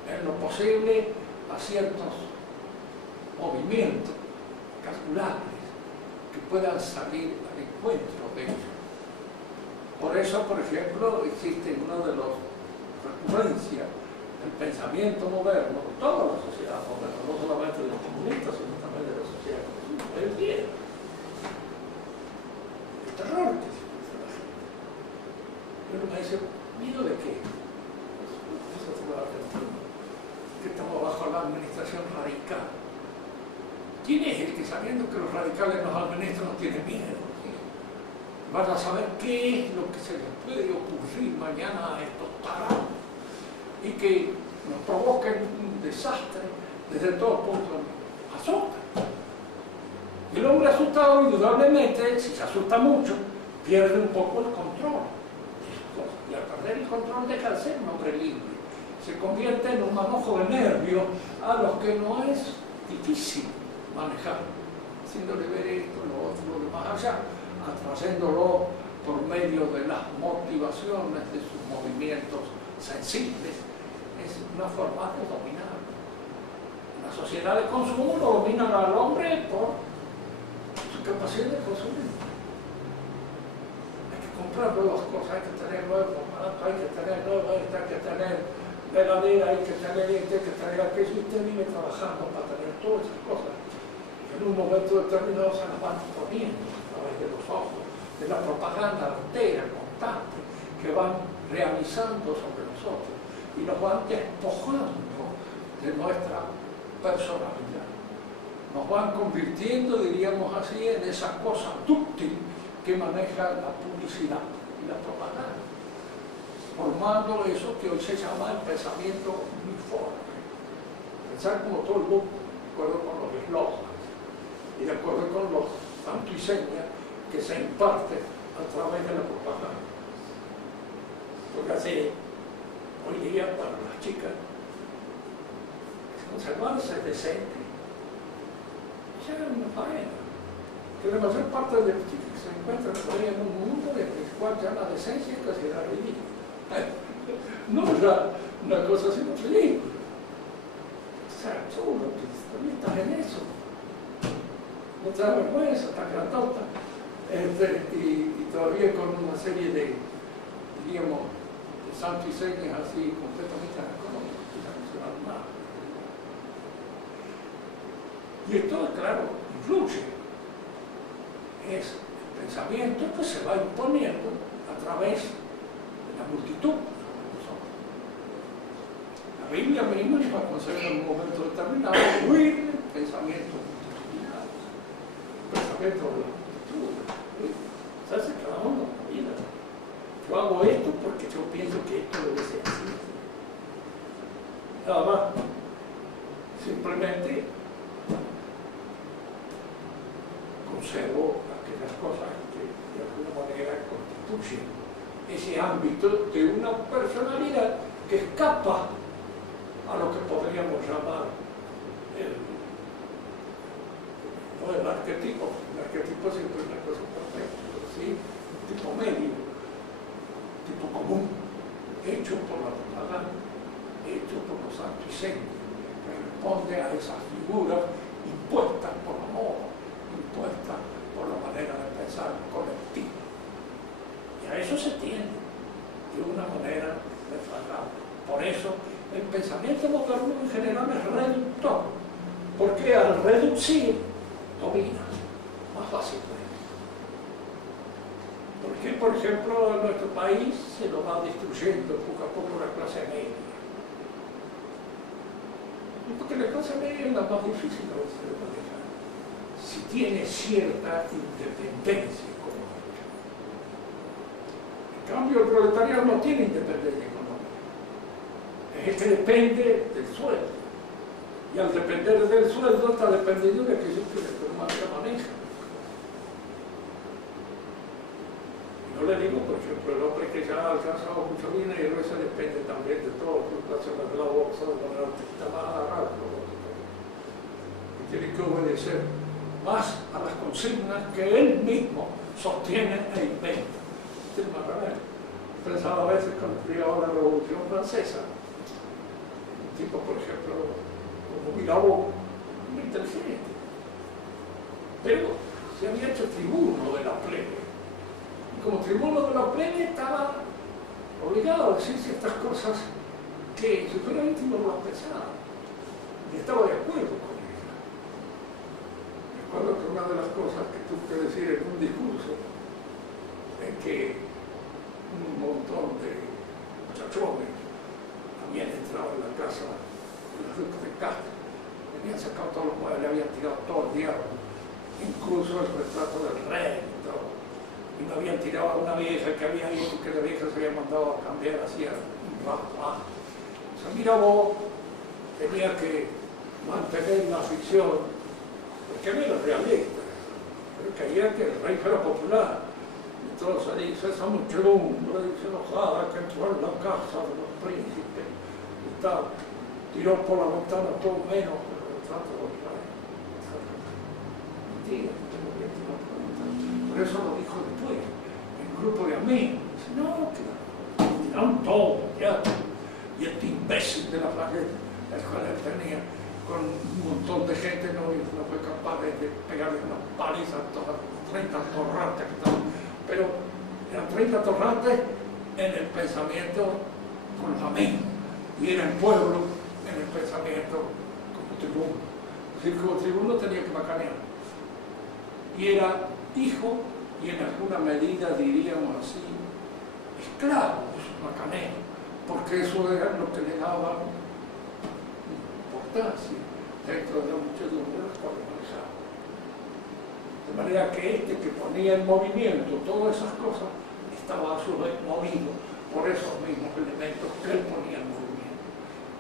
en lo posible a ciertos movimientos calculables que puedan salir al encuentro de ellos. Por eso, por ejemplo, existe una de las recurrencias del pensamiento moderno, de toda la sociedad moderna, no solamente de los comunistas, sino también de la sociedad comunista, el miedo, el terror que se produce la gente. Y uno me dice, ¿miedo de qué? Eso es lo argentino, que estamos bajo la administración radical. ¿Quién es el que, sabiendo que los radicales nos administran, no tiene miedo? Van a saber qué es lo que se les puede ocurrir mañana a estos tarados y que nos provoquen un desastre desde todo punto de vista. Asusta. Y el hombre asustado, indudablemente, si se asusta mucho, pierde un poco el control de sus cosas. Y al perder el control deja de ser un hombre libre. Se convierte en un manojo de nervios a los que no es difícil manejar, haciéndole ver esto, lo otro, lo demás allá, atrayéndolo por medio de las motivaciones de sus movimientos sensibles. Es una forma de dominar. En la sociedad de consumo lo dominan al hombre por su capacidad de consumir. Hay que comprar nuevas cosas, hay que tener nuevos aparatos, hay que tener nuevas, hay que tener la heladera, hay que tener esto, hay que tener aquello, y usted vive trabajando para tener todas esas cosas. en un momento determinado se nos van poniendo a través de los ojos, de la propaganda entera, constante, que van realizando sobre nosotros y nos van despojando de nuestra personalidad. Nos van convirtiendo, diríamos así, en esa cosa dúctil que maneja la publicidad y la propaganda, formando eso que hoy se llama el pensamiento uniforme. Pensar como todo el mundo, de acuerdo con los eslóganos y de acuerdo con los santo y seña que se imparte a través de la propaganda. Porque así, hoy día para las chicas, conservarse decente, ya es una faena. Que la mayor parte de las chicas que se encuentran hoy en un mundo en el cual ya la decencia es casi la ridícula. No es una cosa así de ridícula. O sea, chulo, que todavía estás en eso. No te da vergüenza, estás grandota. Y todavía con una serie de, diríamos, de santos y señas así completamente anacrónicos, que ya no se van más. Y esto, claro, influye. Es el pensamiento que se va imponiendo a través de la multitud. La Biblia misma nos aconseja en un momento determinado huir del pensamiento multitudinario, el pensamiento de la multitud. Se hace cada uno en la vida. Yo hago esto porque yo pienso que esto debe ser así. Nada más. Simplemente conservo aquellas cosas que de alguna manera constituyen ese ámbito de una personalidad que escapa a lo que podríamos llamar el arquetipo. El arquetipo siempre es una cosa perfecta, ¿sí? Un tipo medio, un tipo común, hecho por la propaganda, hecho por los santos y señas, que responde a esas figuras impuestas por la moda, impuesta por la manera de pensar colectiva. Y a eso se tiende de una manera desfasada. Por eso el pensamiento moderno en general es reductor, porque al reducir domina más fácilmente. Porque, por ejemplo, en nuestro país se lo va destruyendo poco a poco la clase media. Y porque la clase media es la más difícil a veces de manejar, si tiene cierta independencia económica. En cambio, el proletariado no tiene independencia económica. Es el que depende del sueldo. Y al depender del sueldo está dependiendo de aquello que de alguna manera maneja. Y no le digo, por ejemplo, el hombre que ya ha alcanzado mucho dinero, ese depende también de todo, fluctuaciones de la bolsa, de manera que está más agarrado. Y tiene que obedecer más a las consignas que él mismo sostiene e inventa. Es maravilla. Pensaba a veces cuando llegaba la Revolución Francesa, un tipo, por ejemplo, como Mirabeau, muy inteligente, pero se había hecho tribuno de la plebe. Y como tribuno de la plebe estaba obligado a decir ciertas cosas que si fuera íntimo no las pensaba. Y estaba de acuerdo con ella. Recuerdo que una de las cosas que tuve que decir en un discurso es que un montón de muchachones habían entrado en la casa de los duques de Castro, habían sacado todos los muebles, habían tirado todo el diablo, incluso el retrato del rey y todo. Y no habían tirado a una vieja que había ido, que la vieja se había mandado a cambiar hacia un rato más. O sea, Mirabeau tenía que mantener la ficción, porque él era realista, pero quería que el rey fuera popular. Entonces dice esa muchedumbre, dice enojada, que entró en la casa de los príncipes y tal, tiró por la ventana todo menos el retrato del rey. Mentira, que no había tirado por la ventana. Por eso lo dijo después, en un grupo de amigos. Dice, no, que tiraron todo, ya. Y este imbécil de la flaqueta, el cual él tenía, con un montón de gente, no fue capaz de pegarle una paliza a todas las 30 torrantes que estaban. Pero eran 30 torrantes en el pensamiento con los amigos, y era el pueblo en el pensamiento como tribuno. O decir, como tribuno tenía que macanear. Y era hijo, y en alguna medida, diríamos así, esclavo de su macaneo, porque eso era lo que le daba importancia dentro de la muchedumbre de los cuales manejaba. De manera que este que ponía en movimiento todas esas cosas estaba a su vez movido por esos mismos elementos que él ponía en movimiento.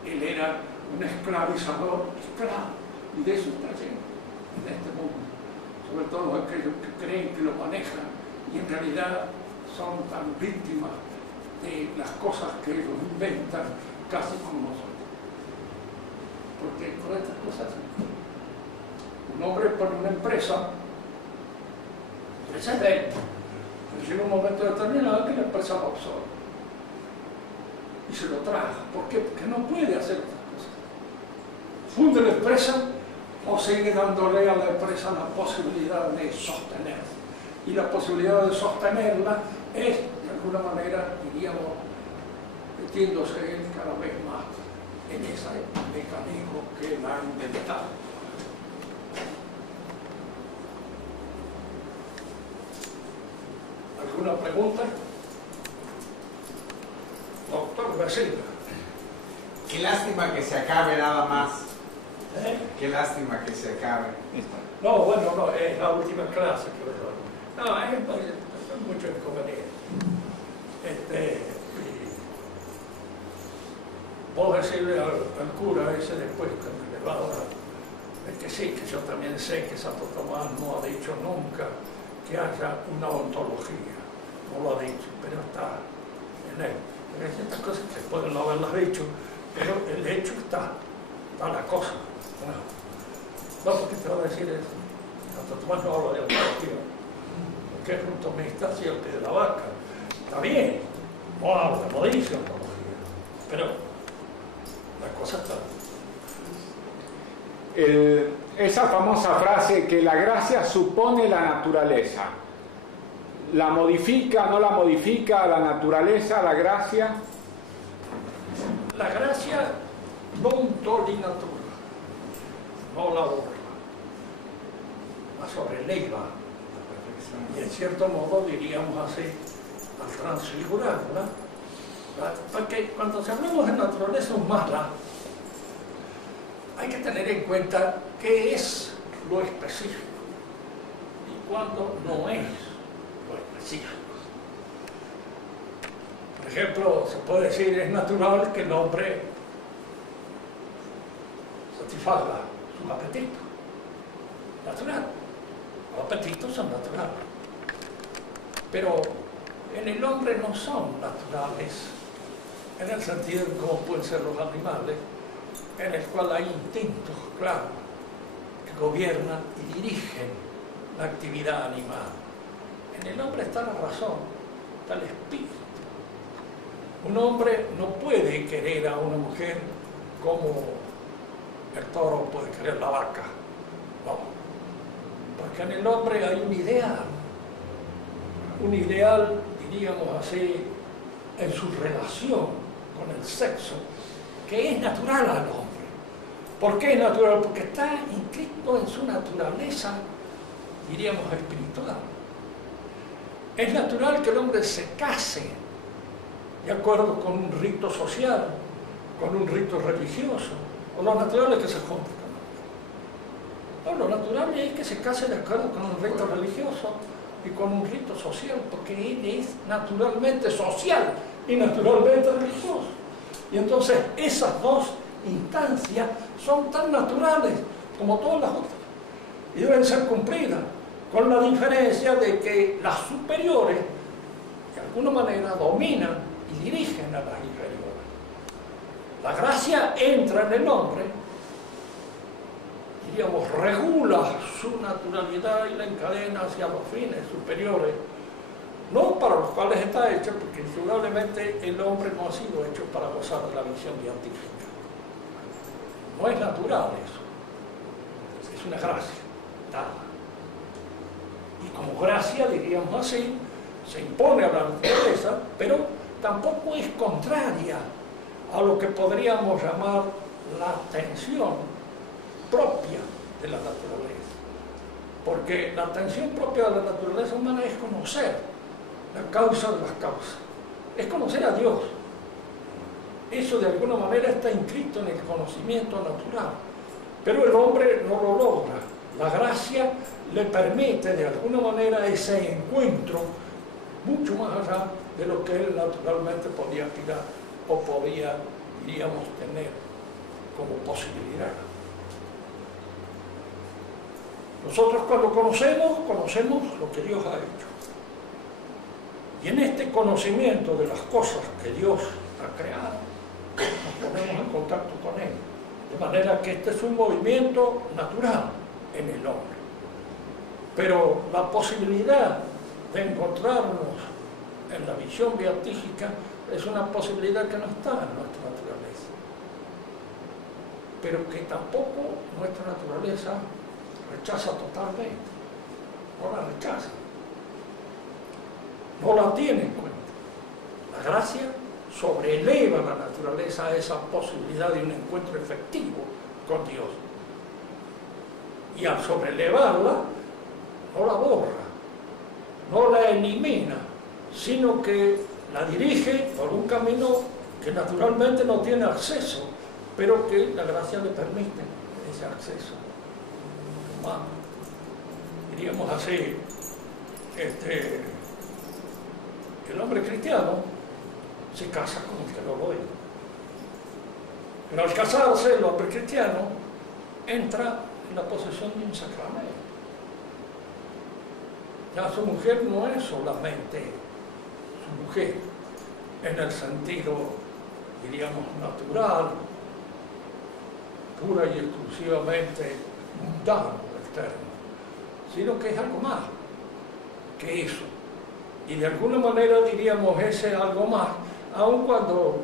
Él era un esclavizador esclavo, y de eso está lleno en este mundo. Sobre todo aquellos que creen que lo manejan y en realidad son tan víctimas de las cosas que ellos inventan casi como nosotros. Porque con estas cosas, un hombre pone una empresa es de él, pero llega un momento determinado que la empresa lo absorbe y se lo traga. ¿Por qué? Porque no puede hacer otras cosas. Funde la empresa o sigue dándole a la empresa la posibilidad de sostenerse. Y la posibilidad de sostenerla es, de alguna manera, diríamos, metiéndose él cada vez más en ese mecanismo que él ha inventado. ¿Alguna pregunta? Doctor Becerra. Qué lástima que se acabe nada más. ¿Eh? Qué lástima que se acabe. No, bueno, no, es la última clase que le doy. No, hay mucho inconveniente. Vos decirle al cura ese después cuando le va a orar, es que sí, que yo también sé que Santo Tomás no ha dicho nunca que haya una ontología, no lo ha dicho, pero está en él. Hay ciertas cosas que pueden no haberlas dicho, pero el hecho está la cosa. No, porque te va a decir eso. Santo Tomás no habla de ontología, porque es un tomista así al pie de la vaca. Está bien, no habla, no dice ontología, pero la cosa está. Esa famosa frase que la gracia supone la naturaleza, ¿la modifica, no la modifica la naturaleza, la gracia? La gracia non toglie natura, no la borra, la sobreleva. Y en cierto modo diríamos así, al transfigurarla, porque cuando hablamos de naturaleza humana, hay que tener en cuenta qué es lo específico y cuándo no es lo específico. Por ejemplo, se puede decir, es natural que el hombre satisfaga su apetito. Natural. Los apetitos son naturales. Pero en el hombre no son naturales, en el sentido de cómo pueden ser los animales, en el cual hay instintos claros que gobiernan y dirigen la actividad animal. En el hombre está la razón, está el espíritu. Un hombre no puede querer a una mujer como el toro puede querer la vaca, no, porque en el hombre hay un ideal, diríamos así, en su relación con el sexo, que es natural al hombre. ¿Por qué es natural? Porque está inscrito en su naturaleza, diríamos, espiritual. Es natural que el hombre se case de acuerdo con un rito social, con un rito religioso, o lo natural es que se junte con otro. No, lo natural es que se case de acuerdo con un rito religioso y con un rito social, porque él es naturalmente social y naturalmente religioso. Y entonces esas dos instancias son tan naturales como todas las otras y deben ser cumplidas, con la diferencia de que las superiores de alguna manera dominan y dirigen a las inferiores. La gracia entra en el hombre, diríamos, regula su naturalidad y la encadena hacia los fines superiores, no para los cuales está hecha, porque indudablemente el hombre no ha sido hecho para gozar de la visión beatífica. No es natural eso, es una gracia dada. Y como gracia, diríamos así, se impone a la naturaleza, pero tampoco es contraria a lo que podríamos llamar la tensión propia de la naturaleza. Porque la atención propia de la naturaleza humana es conocer la causa de las causas, es conocer a Dios. Eso de alguna manera está inscrito en el conocimiento natural, pero el hombre no lo logra. La gracia le permite de alguna manera ese encuentro mucho más allá de lo que él naturalmente podía aspirar o podía, diríamos, tener como posibilidad. Nosotros cuando conocemos lo que Dios ha hecho. Y en este conocimiento de las cosas que Dios ha creado, nos ponemos en contacto con Él. De manera que este es un movimiento natural en el hombre. Pero la posibilidad de encontrarnos en la visión beatífica es una posibilidad que no está en nuestra naturaleza. Pero que tampoco nuestra naturaleza rechaza totalmente. No la rechaza. No la tiene en cuenta. La gracia sobreeleva la naturaleza a esa posibilidad de un encuentro efectivo con Dios. Y al sobrelevarla, no la borra, no la elimina, sino que la dirige por un camino que naturalmente no tiene acceso, pero que la gracia le permite ese acceso humano. Diríamos así, el hombre cristiano se casa con el que no lo es. Pero al casarse, el hombre cristiano entra en la posesión de un sacramento. Ya su mujer no es solamente su mujer, en el sentido, diríamos, natural, pura y exclusivamente mundano del término, sino que es algo más que eso. Y de alguna manera diríamos ese algo más, aun cuando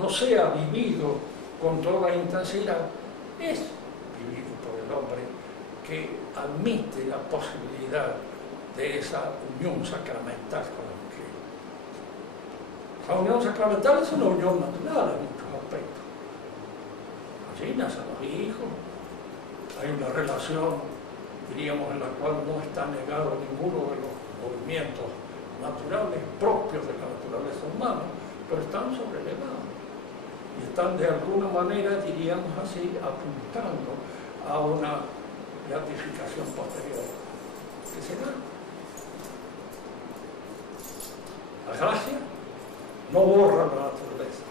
no sea vivido con toda intensidad, es vivido por el hombre que admite la posibilidad de esa unión sacramental con la mujer. La unión sacramental es una unión natural en muchos aspectos. Allí nacen los hijos, hay una relación, diríamos, en la cual no está negado ninguno de los movimientos naturales propios de la naturaleza humana, pero están sobrelevados y están de alguna manera, diríamos así, apuntando a una gratificación posterior que se da. La gracia no borra la naturaleza,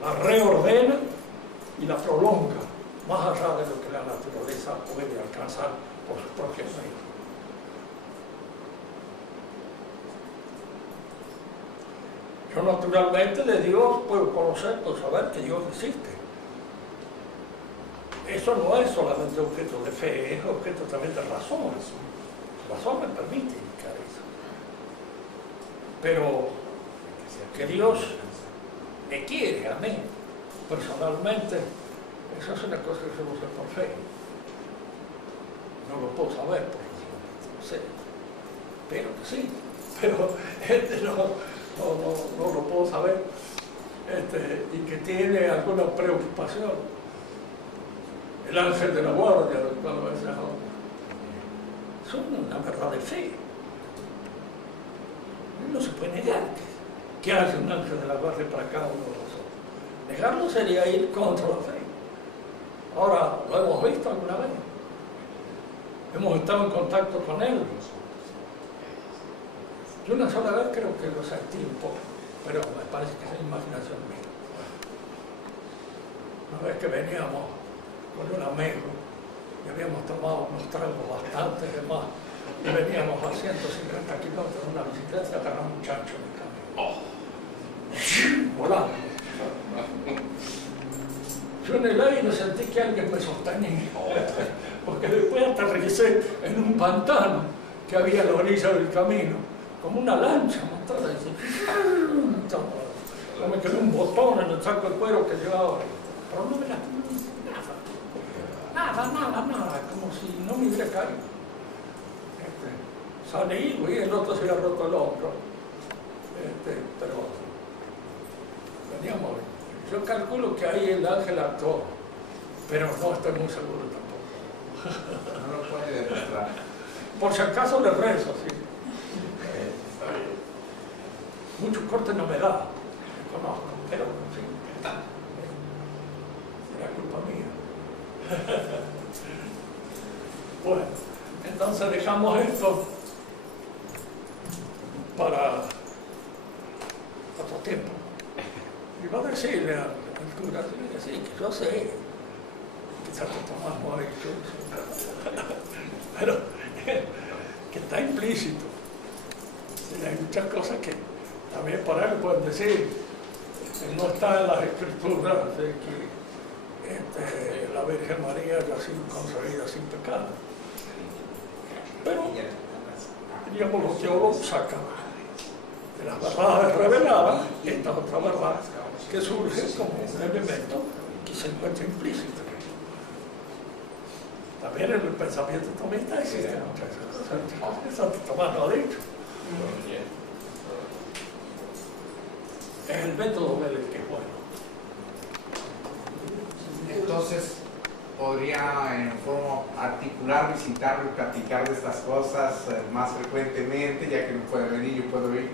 la reordena y la prolonga más allá de lo que la naturaleza puede alcanzar por sus propios medios. Yo naturalmente de Dios puedo conocer, puedo saber que Dios existe. Eso no es solamente objeto de fe, es objeto también de razón. La razón me permite indicar eso. Pero que Dios me quiere a mí personalmente, eso es una cosa que se usa por fe. No lo puedo saber, por no sé. Pero que sí. Pero no lo puedo saber, y que tiene alguna preocupación. El ángel de la guardia, cuando me decía, son una verdad de fe. No se puede negar que hace un ángel de la guardia para cada uno de nosotros. Negarlo sería ir contra la fe. Ahora, ¿lo hemos visto alguna vez? Hemos estado en contacto con él. Yo una sola vez creo que lo sentí un poco, pero me parece que es imaginación mía. Una vez que veníamos con un amigo y habíamos tomado unos tragos bastante de más y veníamos a 150 kilómetros en una bicicleta y agarramos un chancho en el camino. Volando. Yo en el aire sentí que alguien me sostenía, porque después aterricé en un pantano que había a la orilla del camino, como una lancha montada, y me quedó un botón en el saco de cuero que llevaba, pero no me lastimó nada, como si no me hubiera caído. Salí y el otro se había roto el hombro, pero veníamos. Yo calculo que ahí el ángel actuó, pero no estoy muy seguro tampoco. No lo puede demostrar. Por si acaso le rezo, sí. Muchos cortes no me da, conozco, pero sí, está. Será culpa mía. Bueno, entonces dejamos esto para otro tiempo. Y va a decirle al cura, sí, que yo sé, quizás Tomás no ha dicho, pero que está implícito. Y hay muchas cosas que también para él pueden decir, no está en las escrituras de que la Virgen María haya sido concebida sin pecado. Pero, digamos, los teólogos sacan de las verdades reveladas esta otra verdad que surge como un elemento que se encuentra implícito. También en el pensamiento tomista existen muchas cosas que Santo Tomás no ha dicho. Es el método del que es bueno. Entonces, podría en forma articular, visitarlo y platicar de estas cosas más frecuentemente, ya que no puede venir, yo puedo ir.